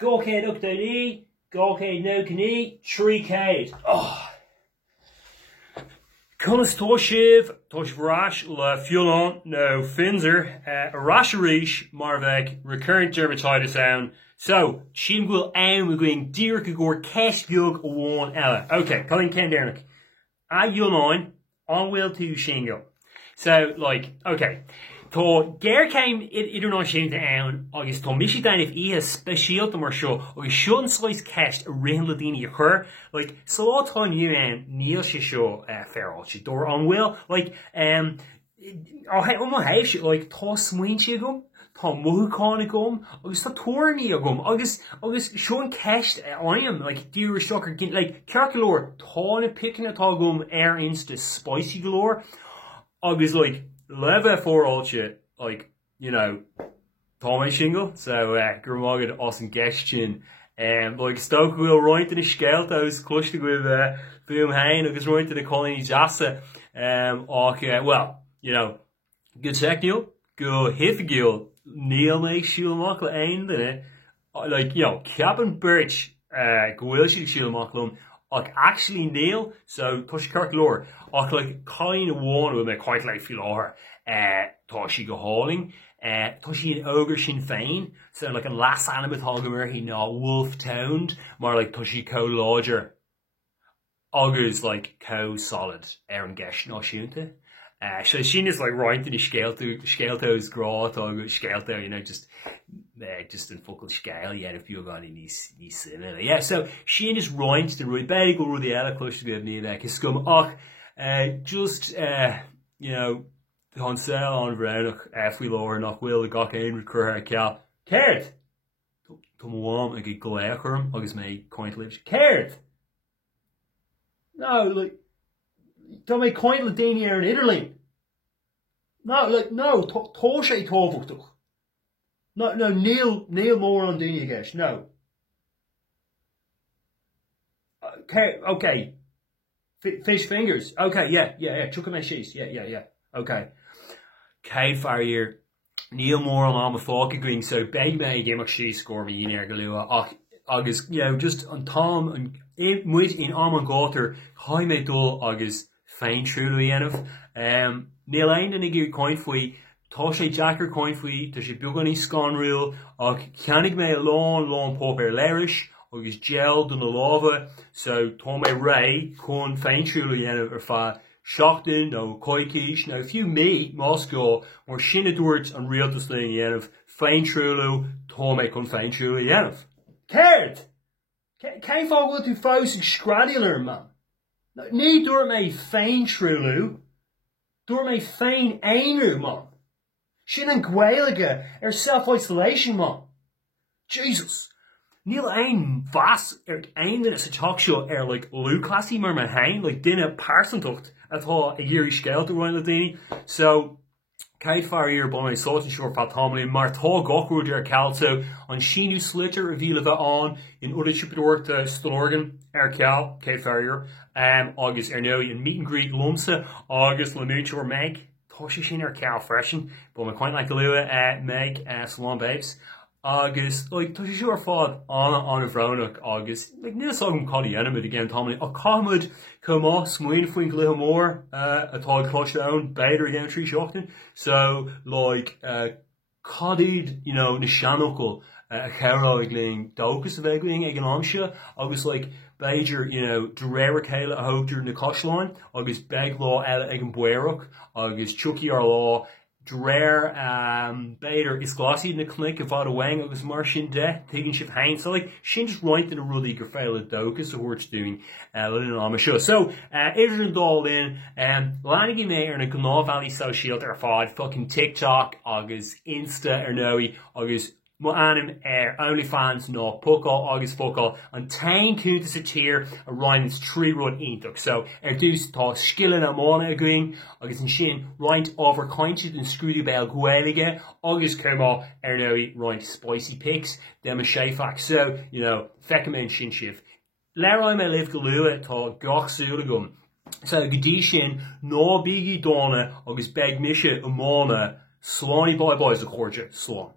Gocéad Uachtaí, Gocéad Nócaní, Trícéad. Oh. Conas Toshiv, Toshvrash, La Fionnán Naomh Finnzer, Rasharísh, Marvek, recurrent dermatitis down. So, Shimgul Aun, we're going Dirk Agor, Keshbjug, One Ella. Okay, Colin Kendernick. A Yunon, on will to Shingo. So, like, okay. To Ger came idir ná sin down, agus to mishi down if he has special to mar show, agus shouldn't slice cashed a rin ladini occur. Like, so all time you and Neil she show feral she door on will. Like, my house like to swing she gum, to muhukana gum, agus to tourney gum, agus showing cashed I am like dear shocker like calculor, tona picking a gum air insta spicy galore, agus like leva for all shit, like, you know, Tommy Shingle, so, Gurmagad Austin Gestion, like, Stoke will right in the Skeltos, clustered with, Boom Hain, agus right to the colony Jassa, okay, well, you know, good check, Neil, go Hifigil, Neil makes Shield Mockle ain't in it, like, you know, Captain Birch, Gwilshi Shield Mocklum, like, actually Neil, so, Tush Kirk Lore, like, kind of one with me quite like feel her, Toshi go hauling, Toshi an ogre Sinn Féin, so like a last animate Hogmer, he no wolf toned, more like Toshi co lodger, Augers like co solid, Aaron Gesh no shunta. So she is like right to the Skelto's grot, or Skelto, you know, just in focal scale, yeah, if you're going in these similar. Yeah, so she is right to the road, better go through the other close to give me like a scum, just, you know, on sale on Vrenach, if we lower enough will the gach ain recur her cal. Cared! Come on, I get glacher, I guess my coin lips. Cared! No, like, don't make coin Ladini in Italy. No, like, no, Toshe Tovuk. No, Neil more on Dini Gesh, no. Okay. Fish fingers. Okay, yeah. Chuck my sheets. Yeah. Okay. Cade Farrier. Neil Moore on the Falk green. So beg me game of she score me in Galua. August, you know, just on Tom and in Armand Gotter, Jaime Dull, August, fine truly enough. Neil Ain and a coin fui. Toshe Jacker coin fui. Toshe Bugani scan rule. Canig me a long pop Lerish. Agus gel dun the lava, so Tommy Ray, con fain truly or fa Shockton, no Koikish, now if you meet Moscow or Shinadwords and real to sling yen of fain truly, Tommy con fain truly yen of. Cared! Can't fall to fouse scradular, man. Need door me fain truly, door me fain ainu, man. Shin and Gwailige, self-isolation, man. Jesus. Neil Ain vas ein that it's a talk show like Lou classy mer hain like dinner parson tucht at all a year scale to run the dini. So Kate Farrier bon salt and short fatamly Martha Gochru der Calso on Shinu Slitter reveal of it on in order to work the Storgan Cal Kate Farrier August Ernoy and meet and greet Lumsa August Lamuch or Meg Toshi Shin Cal freshen but my quite like Lua Meg Salon Babes. August, like, to sure fought on a Vronach, August, like, near some call the enemy again, Tommy, a commod, come off, swing, fwink, little more, a tall clutch down, better again, tree shocking. So, like, coddied, you know, Nishanokal, a Carol, like, Docus of Eggling, Eganamsha, August, like, Bajer, you know, Drera Kayla, a hope during the Kosh line, August, Beg Law, Ella Egan Buerok, August, Chucky our law, Drer Bader is glossy in the clinic of Otta Wang agus Marshin de taking shift hain. So like Shin just right in a ruddy Gerfaila Docus so what's doing Lynn on my show. So Adrian Doll in Lanigi Mayor in a Gnaw Valley South Shield or fod fucking TikTok August Insta or Noe August Moanim OnlyFans no Puckle August Puckle and Tain Kuntis a tier a Ryan's tree run intuk. So Erdus ta skillen a mona agreeing August and Shin right over cointed and screwy bell Guelige August Kerma Ernoe right spicy picks them a shafak. So you know Fekaman Shin Shiv Leroy may live Galua ta Goch Suligum. So Gadishin no biggie donna August beg Misha Amona Slony boys a corja Slon.